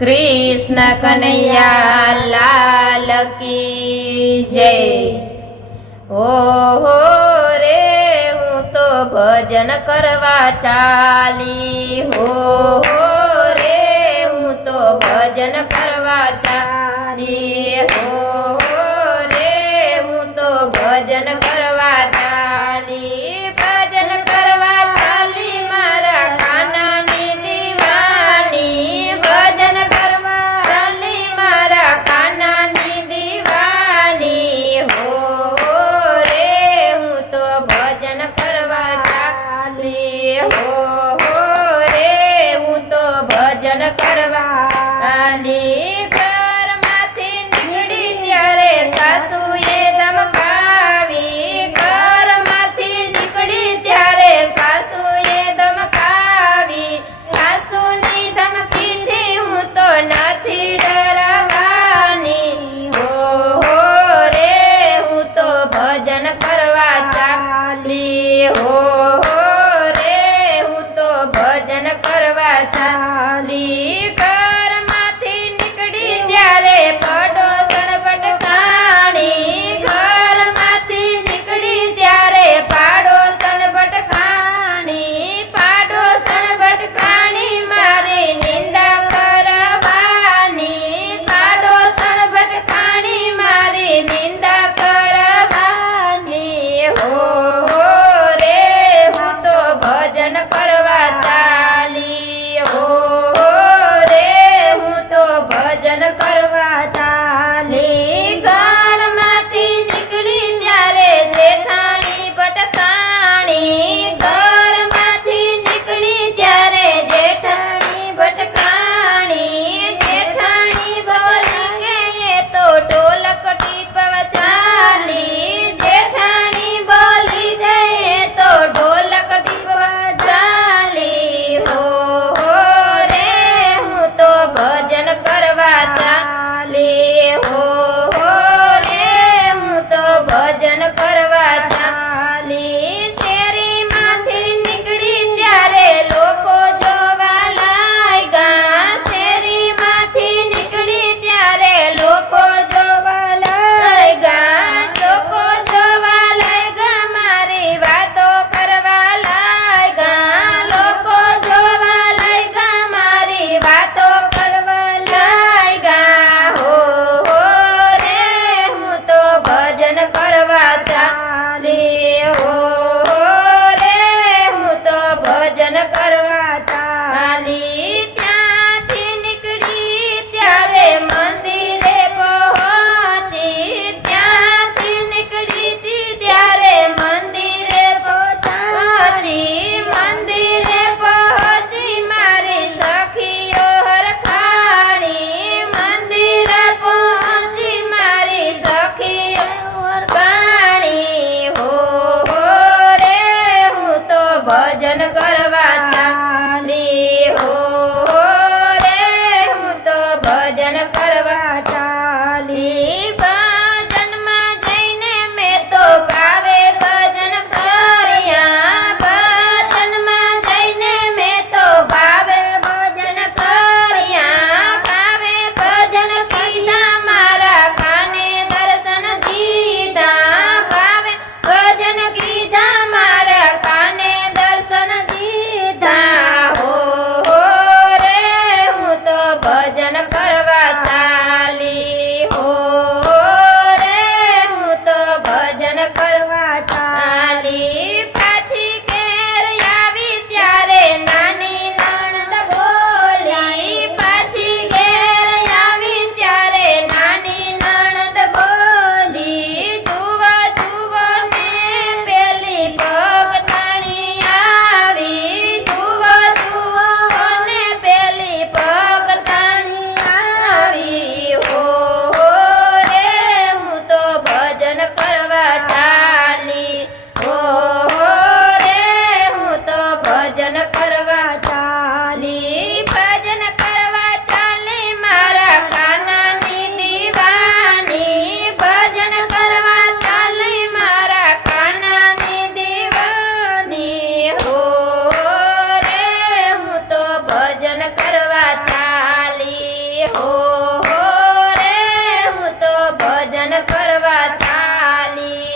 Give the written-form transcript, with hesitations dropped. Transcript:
कृष्ण कन्हैया लाल की जय। हो रे हूँ तो भजन करवा चाली, हो रे हूँ तो भजन करवा चाली, हो रे हूँ तो भजन करवा चाली। भजन करवा चाली मारा कानानी दीवानी, भजन करवा चाली मारा कानानी दीवानी। हो रे हूँ तो भजन करवा चाली, हो रे हूँ तो भजन करवा चाली। ઘરમાંથી નીકળી ત્યારે સાસુએ ધમકાવી, ઘરમાંથી નીકળી ત્યારે સાસુએ ધમકાવી। સાસુની ધમકીથી હું તો નથી ડરવાની, હો રે હું તો ભજન કરવા ચાલી, હો રે હું તો ભજન કરવા ચાલી। ઘરમાંથી નીકળી ત્યારે પડોસણ ભટકાણી, ઘરમાંથી નીકળી ત્યારે પાડોસણ ભટકાણી, પાડોસણ ભટકાણી મારી નિંદા કરવાની, પાડોસણ ભટકાણી મારી નિંદા કરવાની। હો રે હું તો ભજન કરવા ચાલી, હો કરવા ચાલી